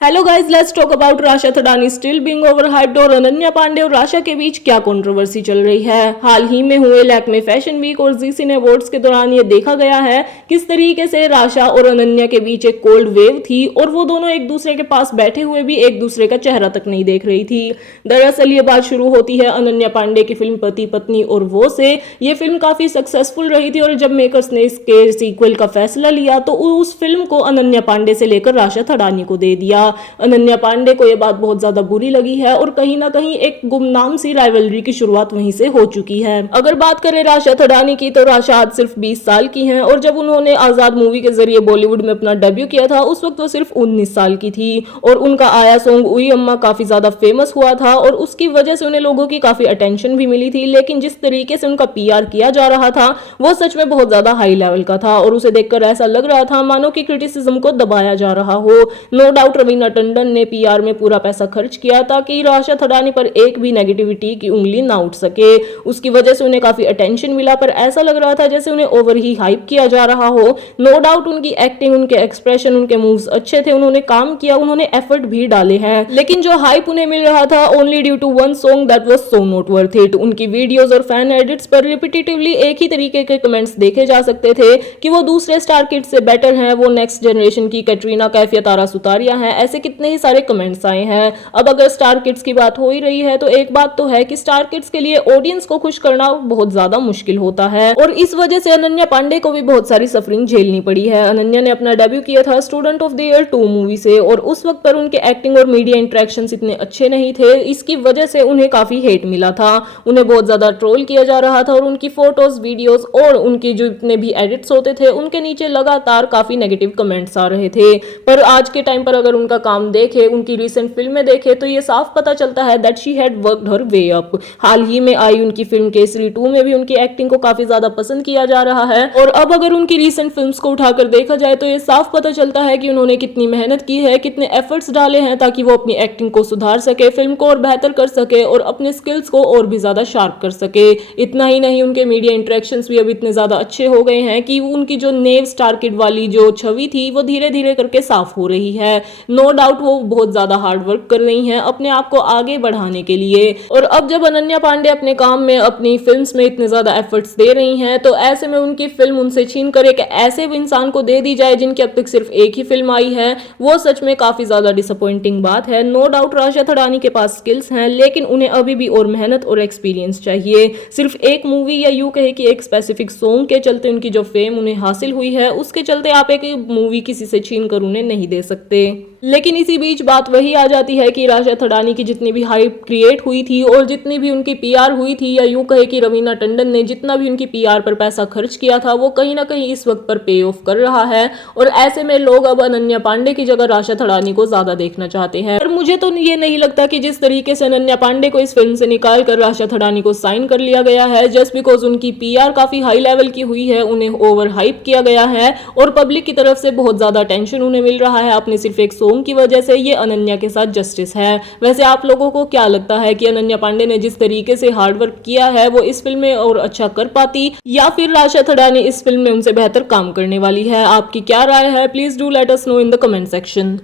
Hello guys, let's talk about Rasha Thadani still being overhyped और अनन्या पांडे और राशा के बीच क्या कंट्रोवर्सी चल रही है। हाल ही में हुए लैक्मे फैशन वीक और जी सिने अवार्ड्स के दौरान ये देखा गया है किस तरीके से राशा और अनन्या के बीच एक कोल्ड वेव थी और वो दोनों एक दूसरे के पास बैठे हुए भी एक दूसरे का चेहरा तक नहीं देख रही थी। दरअसल ये बात शुरू होती है अनन्या पांडे की फिल्म पति पत्नी और वो से। ये फिल्म काफी सक्सेसफुल रही थी और जब मेकर्स ने इसके सीक्वल का फैसला लिया तो उस फिल्म को अनन्या पांडे से लेकर राशा थडानी को दे दिया। अनन्या पांडे को यह बात बहुत ज्यादा बुरी लगी है और कहीं ना कहीं एक गुमनाम सी राइवलरी की शुरुआत वहीं से हो चुकी है। अगर बात करें राशा थडानी की तो राशा आज सिर्फ 20 साल की हैं और जब उन्होंने आजाद मूवी के जरिए बॉलीवुड में अपना डेब्यू किया था उस वक्त वो सिर्फ 19 साल की थी और उनका आया सॉन्ग उई अम्मा काफी ज्यादा फेमस हुआ था और उसकी वजह से उन्हें लोगों की काफी अटेंशन भी मिली थी। लेकिन जिस तरीके से उनका पीआर किया जा रहा था वो सच में बहुत ज्यादा हाई लेवल का था और उसे देखकर ऐसा लग रहा था मानो कि क्रिटिसिज्म को दबाया जा रहा हो। नो डाउट रवीना टंडन ने पीआर में पूरा पैसा खर्च किया ताकि राशा थडानी पर एक भी नेगेटिविटी की उंगली ना उठ सके। उसकी वजह से उन्हें काफी अटेंशन मिला पर ऐसा लग रहा था जैसे उन्हें ओवर ही हाइप किया जा रहा हो। नो डाउट उनकी एक्टिंग, उनके एक्सप्रेशन, उनके मूव्स अच्छे थे, उन्होंने काम किया, उन्होंने एफर्ट भी डाले हैं, लेकिन जो हाइप उन्हें मिल रहा था only due to one song that was so not worth it. उनकी वीडियोस और फैन एडिट्स पर रिपीटेटिवली एक ही तरीके के कमेंट्स देखे जा सकते थे कि वो दूसरे स्टार किड्स से बेटर हैं, वो नेक्स्ट जनरेशन की कैटरीना कैफ या तारा सुतारिया हैं। ऐसे कितने ही सारे कमेंट्स आए हैं। अब अगर स्टार किड्स की बात हो ही रही है तो एक बात तो है कि स्टार किड्स के लिए ऑडियंस को खुश करना बहुत ज्यादा मुश्किल होता है और इस वजह से अनन्या पांडे को भी बहुत सारी सफरिंग झेलनी पड़ी है। अनन्या ने अपना डेब्यू किया था student of the year 2 movie से और उस वक्त पर उनके एक्टिंग और मीडिया इंटरेक्शंस इतने अच्छे नहीं थे। इसकी वजह से उन्हें काफी हेट मिला था, उन्हें बहुत ज्यादा ट्रोल किया जा रहा था और उनकी फोटोज, वीडियोस और उनकी जो इतने भी एडिट्स होते थे उनके नीचे लगातार काफी नेगेटिव कमेंट्स आ रहे थे। पर आज के टाइम पर अगर उनका काम देखे, उनकी रिसेंट फिल्में देखे तो ये साफ पता चलता है that she had worked her way up. हाल ही में आई उनकी फिल्म केसरी 2 में भी उनकी एक्टिंग को काफी ज्यादा पसंद किया जा रहा है और अब अगर उनकी रिसेंट फिल्म्स को उठाकर देखा जाए तो ये साफ पता चलता है कि उन्होंने कितनी मेहनत की है, कितने एफर्ट्स डाले हैं ताकि वो अपनी एक्टिंग को सुधार सके, फिल्म को और बेहतर कर सके और अपने स्किल्स को और भी ज्यादा शार्प कर सके। इतना ही नहीं, उनके मीडिया इंटरेक्शंस भी अब इतने ज्यादा अच्छे हो गए हैं कि उनकी जो नेव स्टार किड वाली जो छवि थी वो धीरे धीरे करके साफ हो रही है। नो डाउट वो बहुत ज्यादा हार्ड वर्क कर रही हैं अपने आप को आगे बढ़ाने के लिए और अब जब अनन्या पांडे अपने काम में, अपनी फिल्म्स में इतने ज्यादा एफर्ट्स दे रही हैं तो ऐसे में उनकी फिल्म उनसे छीन कर एक ऐसे इंसान को दे दी जाए जिनकी अब तक सिर्फ एक ही फिल्म आई है, वो सच में काफी ज्यादा डिसअपॉइंटिंग बात है। नो डाउट राशा थडानी के पास स्किल्स हैं लेकिन उन्हें अभी भी और मेहनत और एक्सपीरियंस चाहिए। सिर्फ एक मूवी या यूं कहे कि एक स्पेसिफिक सॉन्ग के चलते उनकी जो फेम उन्हें हासिल हुई है उसके चलते आप एक मूवी किसी से छीन कर उन्हें नहीं दे सकते। लेकिन इसी बीच बात वही आ जाती है कि राशा थडानी की जितनी भी हाइप क्रिएट हुई थी और जितनी भी उनकी पीआर हुई थी या यूं कहे कि रवीना टंडन ने जितना भी उनकी पीआर पर पैसा खर्च किया था वो कहीं ना कहीं इस वक्त पर पे ऑफ कर रहा है और ऐसे में लोग अब अनन्या पांडे की जगह राशा थडानी को ज्यादा देखना चाहते हैं। और मुझे तो ये नहीं लगता कि जिस तरीके से अनन्या पांडे को इस फिल्म से निकाल कर राशा थडानी को साइन कर लिया गया है जस्ट बिकॉज उनकी पीआर काफी हाई लेवल की हुई है, उन्हें ओवर हाइप किया गया है और पब्लिक की तरफ से बहुत ज्यादा अटेंशन उन्हें मिल रहा है अपने सिर्फ एक सॉन्ग की वजह से, ये अनन्या के साथ जस्टिस है। वैसे आप लोगों को क्या लगता है कि अनन्या पांडे ने जिस तरीके से हार्ड वर्क किया है वो इस फिल्म में और अच्छा कर पाती या फिर राशा थडानी इस फिल्म में उनसे बेहतर काम करने वाली है? आपकी क्या राय है? Please do let us know in the comment section.